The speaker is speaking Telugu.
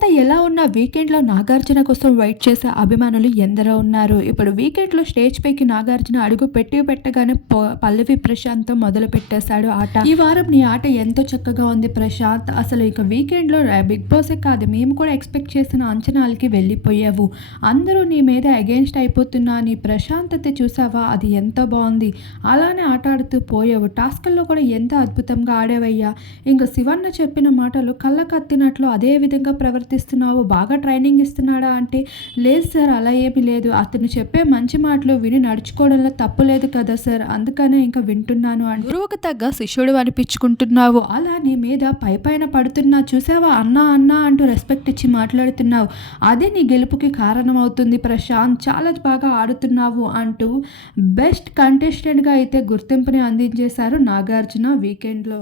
ఇదంతా ఎలా ఉన్న వీకెండ్లో నాగార్జున కోసం వెయిట్ చేసే అభిమానులు ఎందరో ఉన్నారు. ఇప్పుడు వీకెండ్లో స్టేజ్ పైకి నాగార్జున అడుగు పెట్టి పెట్టగానే పల్లవి ప్రశాంత్ మొదలు పెట్టేశాడు ఆట. ఈ వారం నీ ఆట ఎంతో చక్కగా ఉంది ప్రశాంత్. అసలు ఇక వీకెండ్లో బిగ్ బాసే కాదు మేము కూడా ఎక్స్పెక్ట్ చేసిన అంచనాలకి వెళ్ళిపోయావు. అందరూ నీ మీద అగేన్స్ట్ అయిపోతున్నా నీ ప్రశాంతత చూసావా? అది ఎంత బాగుంది. అలానే ఆట ఆడుతూ పోయావు. టాస్క్ల్లో కూడా ఎంత అద్భుతంగా ఆడేవయ్యా. ఇంకా శివన్న చెప్పిన మాటలు కళ్ళ కత్తినట్లు అదే విధంగా ప్రవర్తి ప్రవర్తిస్తున్నావు? బాగా ట్రైనింగ్ ఇస్తున్నాడా అంటే లేదు సార్ అలా ఏమీ లేదు. అతను చెప్పే మంచి మాటలు విని నడుచుకోవడంలో తప్పు లేదు కదా సార్. అందుకనే ఇంకా వింటున్నాను అంటే. గురువుకు తగ్గ శిష్యుడు అనిపించుకుంటున్నావు. అలా నీ మీద పై పైన పడుతున్నా చూసావా? అన్నా అన్నా అంటూ రెస్పెక్ట్ ఇచ్చి మాట్లాడుతున్నావు. అదే నీ గెలుపుకి కారణం అవుతుంది ప్రశాంత్. చాలా బాగా ఆడుతున్నావు అంటూ బెస్ట్ కంటెస్టెంట్గా అయితే గుర్తింపుని అందించేశారు నాగార్జున వీకెండ్లో